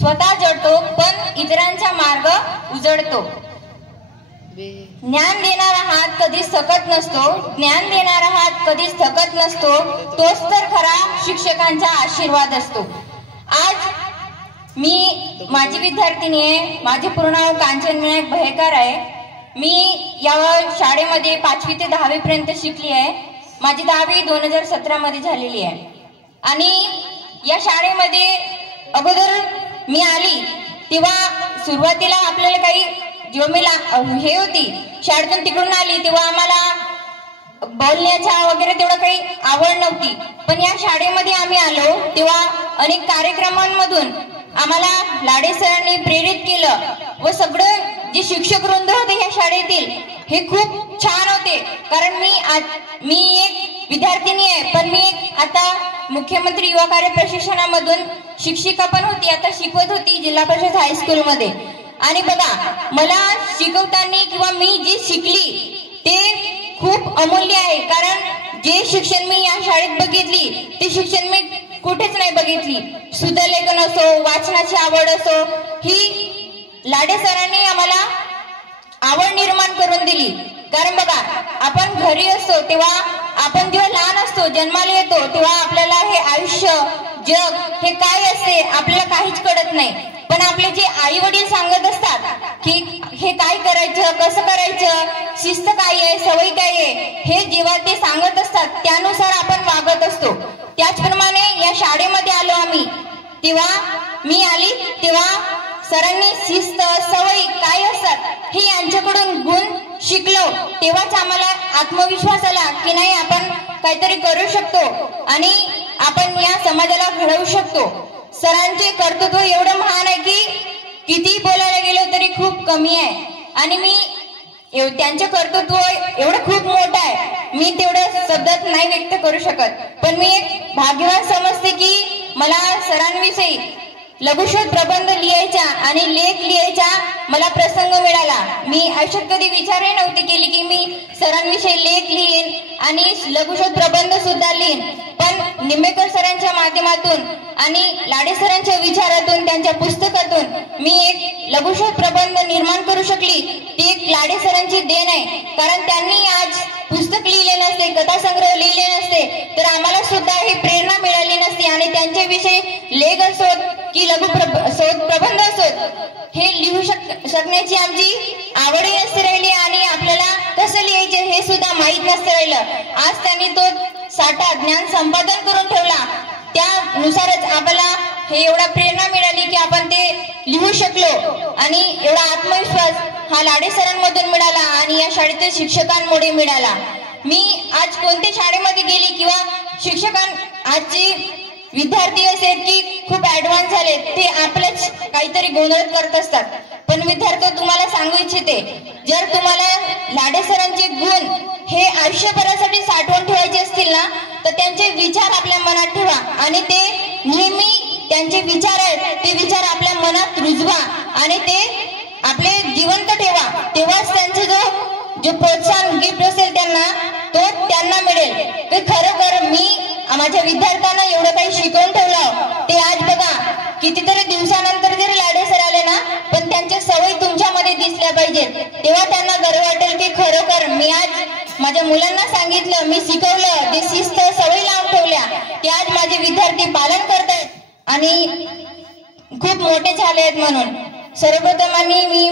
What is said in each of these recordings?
स्वतः जडतो पण इतरांचा मार्ग उजळतो। ज्ञान देणारा हात कधीच थकत नसतो, ज्ञान देणारा हात कधीच थकत नसतो, तोच तर खरा शिक्षकांचा आशीर्वाद असतो। आज मी माझी विद्यार्थिनी आहे, माझे पूर्ण नाव कांचन विनायक बहेकर आहे। मी या शाळेमध्ये 5वी ते 10वी पर्यंत शिकली आहे। माझी 10वी 2017 मध्ये झालेली आहे। आणि या शाळेमध्ये अगोदर मी आली तेव्हा सुरुवातीला आपल्याला काही जेव्हा मी हे होती शाळेतून तिकडून आली तेव्हा आम्हाला बोलण्याचा वगैरे तेवढं काही आवड नव्हती, पण या शाळेमध्ये आम्ही आलो तेव्हा अनेक कार्यक्रमांमधून आम्हाला लाडे सरांनी प्रेरित केलं व सगळं जे शिक्षक वृंद होते या शाळेतील हे खूप छान होते। कारण मी एक विद्यार्थिनी आहे, पण मी एक आता मुख्यमंत्री युवा कार्य प्रशिक्षणामधून शिक्षिका पण होती, आता शिकवत होती जिल्हा परिषद हायस्कूल मध्ये। आणि बघा मला शिकवताना किंवा मी जे शिकली ते खूप अमूल्य आहे, कारण जे शिक्षण मी या शाळेत बघितली ते शिक्षण मी कुठेच नाही बघितली। शुद्धलेखन असो, वाचनाची आवड असो, ही लाडे सरांनी आम्हाला आवड निर्माण करून दिली। कारण बघा आपण घरी असतो तेव्हा आपण जेव्हा लहान असतो जन्माला येतो तेव्हा आपल्याला हे आयुष्य जग हे काय असते आपल्याला काहीच कळत नाही, पण आपले जे आई वडील सांगत असतात की हे काय करायचं, कसं करायचं, शिस्त काय आहे, सवय काय आहे, हे जेव्हा ते सांगत असतात त्यानुसार आपण वागत असतो। त्याचप्रमाणे या शाळेमध्ये आलो आम्ही तेव्हा मी आली तेव्हा सरांनी शिस्त सवयी काय असतात हे यांच्याकडून गुण शिकलो, तेव्हाच आम्हाला आत्मविश्वास आला की नाही आपण काहीतरी करू शकतो आणि आपण या समाजाला घडवू शकतो। सरांचे कर्तृत्व एवढं महान आहे की किती बोलायला गेलो तरी खूप कमी आहे। आणि मी त्यांचे कर्तृत्व एवढं खूप मोठं आहे, मी तेवढं शब्दात नाही व्यक्त करू शकत, पण मी एक भाग्यवान समजते की मला सरांविषयी लघुशोध प्रबंध लिहायचा आणि लेख लिहायचा मला प्रसंग मिळाला। मी आयुष्यात कधी विचारही नव्हते केली की मी सरांविषयी लेख लिहीन आणि लघुशोध प्रबंध सुद्धा लिहीन, पण निंबेकर सरांच्या माध्यमातून आणि लाडे सरांच्या विचारातून त्यांच्या पुस्तकातून मी एक लघुशोध प्रबंध निर्माण करू शकली। ती एक लाडे सरांची देण आहे, कारण त्यांनी आज पुस्तक लिहिले नसते, कथासंग्रह लिहिले नसते तर आम्हाला सुद्धा ही प्रेरणा मिळाली नसती आणि त्यांच्याविषयी लेख असोत की प्रबंध असोत हे लिहू शकण्याची आमची आवडही नसते राहिली आणि आपल्याला कसं लिहायचे हे सुद्धा माहीत नसतं राहिलं। आज त्यांनी तो साठा ज्ञान संपादन करून ठेवला, त्यानुसारच आपल्याला हे एवढा प्रेरणा मिळाली की आपण ते लिहू शकलो आणि एवढा आत्मविश्वास हा लाडे सरांमधून मिळाला आणि या शाळेतील शिक्षकांमुळे मिळाला। मी आज कोणत्या शाळेमध्ये गेली किंवा शिक्षकां आजची विद्यार्थी असे की खूप ऍडव्हान्स झाले ते आपलंच काहीतरी गोंधळ करत असतात, पण विद्यार्थी तुम्हाला सांगू इच्छिते जर तुम्हाला लाडे सरांचे गुण हे आयुष्यभरासाठी साठवून ठेवायचे असतील ना तर त्यांचे विचार आपल्या मनात ठेवा आणि ते नेहमी त्यांचे विचार आहेत ते विचार आपल्या मनात रुजवा आणि ते आपले जिवंत ठेवा, तेव्हाच त्यांचे जो प्रोत्साहन गिफ्ट असेल त्यांना मिळेल। ते खरोखर मी माझ्या विद्यार्थ्यांना एवढं काही शिकवून ठेवलं ते आज बघा कितीतरी दिवसानंतर जरी लाडे सर आले ना पण त्यांच्या सवयी तुमच्यामध्ये दिसल्या पाहिजेत, तेव्हा त्यांना गर्व वाटेल की खरोखर मी आज माझ्या मुलांना सांगितलं, मी शिकवलं, ते शिस्त सवयी लावून ठेवल्या, ते आज माझे विद्यार्थी पालन करतायत आणि खूप मोठे झाले आहेत। म्हणून सर्वप्रथम मी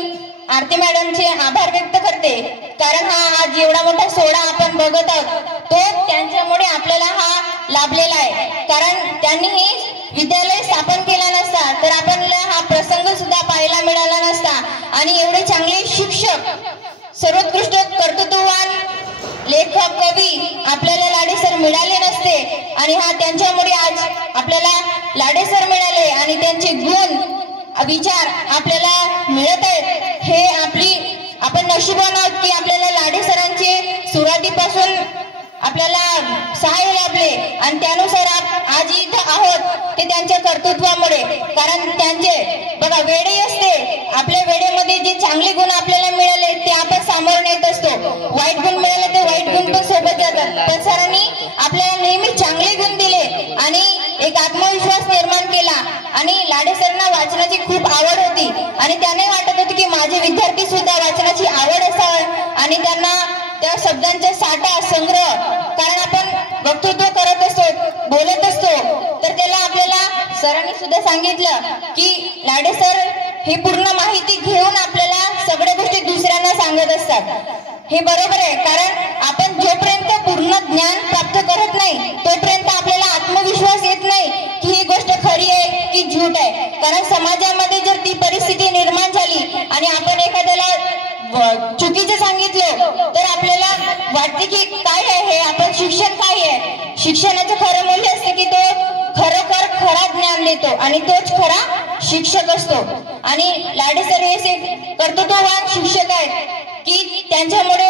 आरती मॅडमचे आभार व्यक्त करते, कारण हा आज एवढा मोठा सोहळा आपण बघत आहोत तो त्यांच्यामुळे आपल्याला हा लाभलेला आहे, कारण त्यांनी हे विद्यालय स्थापन केला नसता तर आपल्याला हा प्रसंग सुद्धा पाहायला मिळाला नसता आणि एवढे चांगले शिक्षक सर्वोत्कृष्ट कर्तृत्ववान लेखक कवी आपल्याला लाडे सर मिळाले नसते आणि हा त्यांच्यामुळे आज आपल्याला लाडे सर मिळाले आणि त्यांचे गुण विचार आपल्याला मिळत आहेत। हे आपण नशिबान आहोत की आपल्याला लाडे सरांचे सुरुवातीपासून आपल्याला सहाय्य लाभले आणि त्यानुसार आज इथं आहोत ते त्यांच्या कर्तृत्वामुळे, कारण त्यांचे बघा वेळे असते आपल्या वेळेमध्ये जे चांगले गुण आपल्याला मिळाले ते आपण सामोरं नेत असतो, वाईट गुण मिळाले ते वाईट गुण पण सोबत जातात, पण सरांनी आपल्याला नेहमी चांगले गुण दिले आणि एक आत्मविश्वास निर्माण केला आणि लाडे सरांना वाचनाची खूप आवड होती आणि त्यांना वाटत होते की माझे विद्यार्थी सुद्धा वाचनाची आवड असावे आणि त्यांना त्या शब्दांचा साठा संग्रह, कारण आपण वक्तृत्व करत असतो, बोलत असतो, तर त्याला आपल्याला सरांनी सुद्धा सांगितलं की लाडे सर हे पूर्ण माहिती घेऊन आपल्याला सगळ्या गोष्टी दुसऱ्यांना सांगत असतात. हे बरोबर आहे, कारण आपण जोपर्यंत पूर्ण ज्ञान प्राप्त करत नाही तोपर्यंत आपल्याला आत्मविश्वास येत नाही की ही गोष्ट खरी आहे की झूट आहे. कारण समाजामध्ये जर ती परिस्थिती निर्माण झाली आणि आपण एखाद्याला चुकीचं सांगितलं तर आपल्याला वाटते की काय आहे हे, आपण शिक्षण काय आहे. शिक्षणाचं खरं मूल्य असते की तो खरोखर खरा ज्ञान देतो आणि तोच खरा शिक्षक असतो. आणि लाडे सर हे कर्तृत्ववान शिक्षक आहेत की त्यांच्यामुळे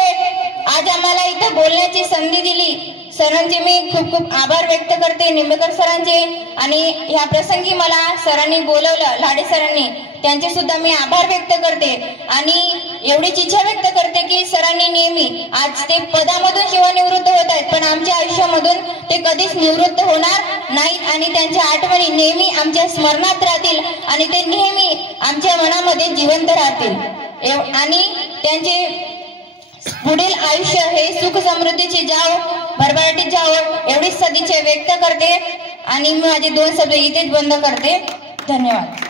आज आम्हाला इथं बोलण्याची संधी दिली. सरांचे मी खूप खूप आभार व्यक्त करते, निंबेकर सरांचे. आणि ह्या प्रसंगी मला सरांनी बोलवलं, लाडे सरांनी, त्यांचे सुद्धा मी आभार व्यक्त करते. आणि एवढीच इच्छा व्यक्त करते की सरांनी नेहमी, आज ते पदामधून सेवानिवृत्त होत आहेत पण आमच्या आयुष्यामधून ते कधीच निवृत्त होणार नाहीत आणि त्यांच्या आठवणी नेहमी आमच्या स्मरणात राहतील आणि ते नेहमी आमच्या मनामध्ये जिवंत राहतील. आणि त्यांचे पुढील आयुष्य हे सुख समृद्धीचे जावो, भरभराटीत जावो, एवढीच सदिच्छा व्यक्त करते आणि मी माझे 2 शब्द इथेच बंद करते. धन्यवाद.